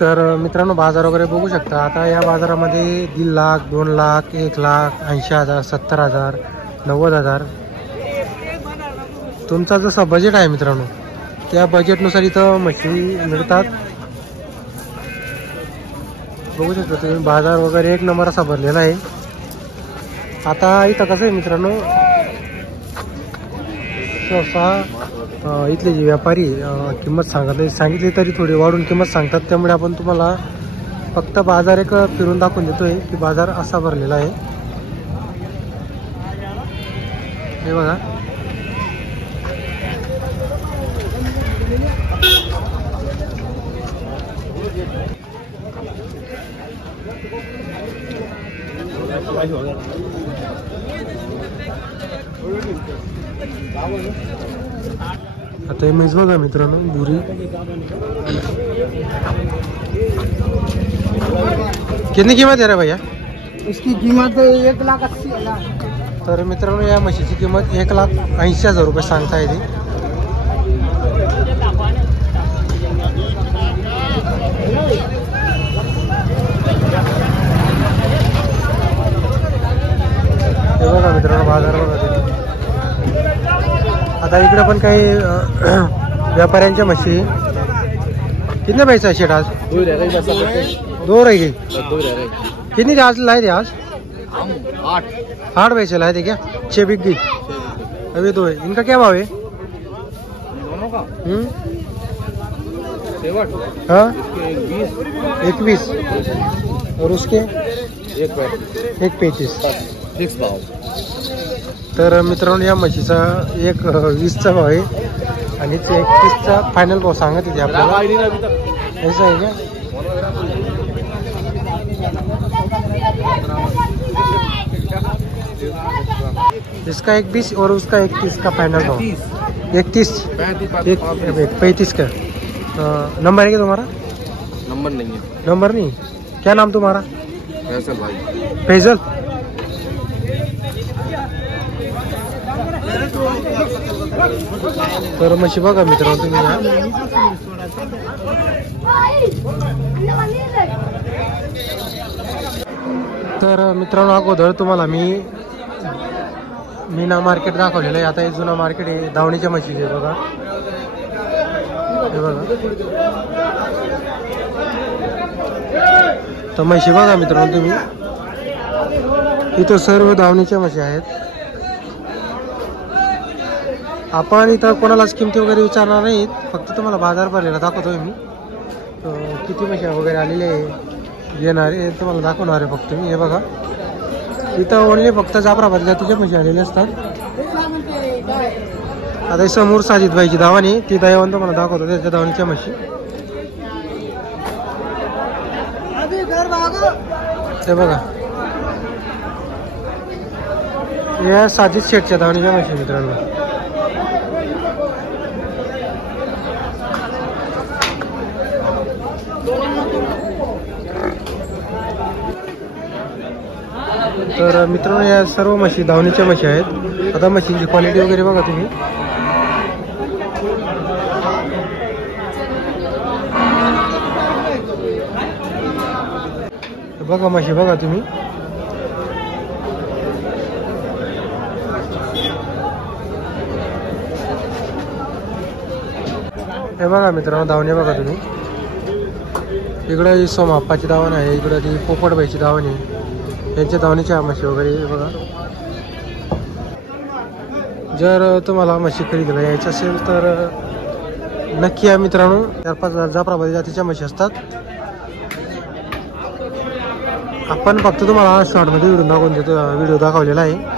तर मित्रांनो बाजार वगैरे बघू शकता। आता या बाजारामध्ये 1.5 लाख, 2 लाख, 1 लाख, 80,000, 70,000, 90,000 तुमचा जसा बजेट आहे मित्रांनो त्या बजेटनुसार इथं म्हशी मिळतात। बघू शकता तुम्ही बाजार वगैरे एक नंबर असा भरलेला आहे। आता इथं कसं आहे मित्रांनो इथले जे व्यापारी किंमत सांगितली तरी थोडी वाढून किंमत सांगतात, त्यामुळे आपण तुम्हाला फक्त बाजार एक फिरून दाखवून देतोय की बाजार असा भरलेला आहे। हे बघा आता हे म्हैस बघा मित्रांनो बुरी कितनी कीमत है रे भैया? इसकी कीमत 1,80,000। तर मित्रांनो या म्हशीची किंमत 1,80,000 रुपये सांगता येते। हे बघा मित्रांनो बाजार बघा तिथे। आता इकडे पण काही व्यापाऱ्यांच्या म्हशी कितने पैसा है शेट आज? 2 रह गई। कितनी आज लाए थे? आज 8 पैसे लाए थे क्या? 6 बिक गई अभी 2 है। इनका क्या भाव है? दोनों का हाँ 21 और उसके 1.35 फिक्स भाव। तर मित्रांनो या म्हशीचा 1.20चा भाव आहे आणि 31चा फायनल भाव सांगत होते आपल्याला। ऐसा है क्या? इसका 21 और उसका 31 का फाइनल भाव 35 का। नंबर है क्या तुम्हारा? नंबर नहीं है। नंबर नहीं? क्या नाम तुम्हारा? फैसल भाई। फैजल। तर म्हशी बघा मित्रांनो तुम्ही तर मित्रांनो अगोदर तुम्हाला मीना मार्केट दाखवलेलं आहे। आता हे जुना मार्केट आहे दावणीच्या म्हशीचे बघा। हे बघा तर म्हशी बघा मित्रांनो तुम्ही इथं सर्व दावणीच्या म्हशी आहेत। आपण इथं कोणालाच किमती वगैरे विचारणार नाहीत, फक्त तुम्हाला बाजार भरलेला दाखवतोय मी। किती म्हशी वगैरे आलेले आहे येणारे तुम्हाला दाखवणार आहे फक्त मी। हे बघा इथं ओनली फक्त जाफराबाद जातीच्या म्हशी आलेले असतात। आता समोर साजिद बाईची दावणी ती दयावंत तुम्हाला दाखवतो त्याच्या दावणीच्या म्हशी। हे बघा या साजिद शेठच्या दावणीच्या म्हशी मित्रांनो। तर मित्रांनो या सर्व म्हशी दावणीच्या म्हशी आहेत। आता म्हशींची क्वालिटी वगैरे बघा तुम्ही। बघा म्हशी बघा तुम्ही। हे बघा मित्रांनो दावणी बघा तुम्ही। इकडं सोमाप्पाची दावण आहे, इकडं ती पोपटबाईची दावण आहे, यांच्या दावणीच्या म्हशी वगैरे बघा। जर तुम्हाला म्हशी खरेदीला यायचं असेल तर नक्की या मित्रांनो। 4-5 जाफराबादी जातीच्या म्हशी असतात। आपण फक्त तुम्हाला शॉर्टमध्ये व्हिडिओ दाखवलेला आहे।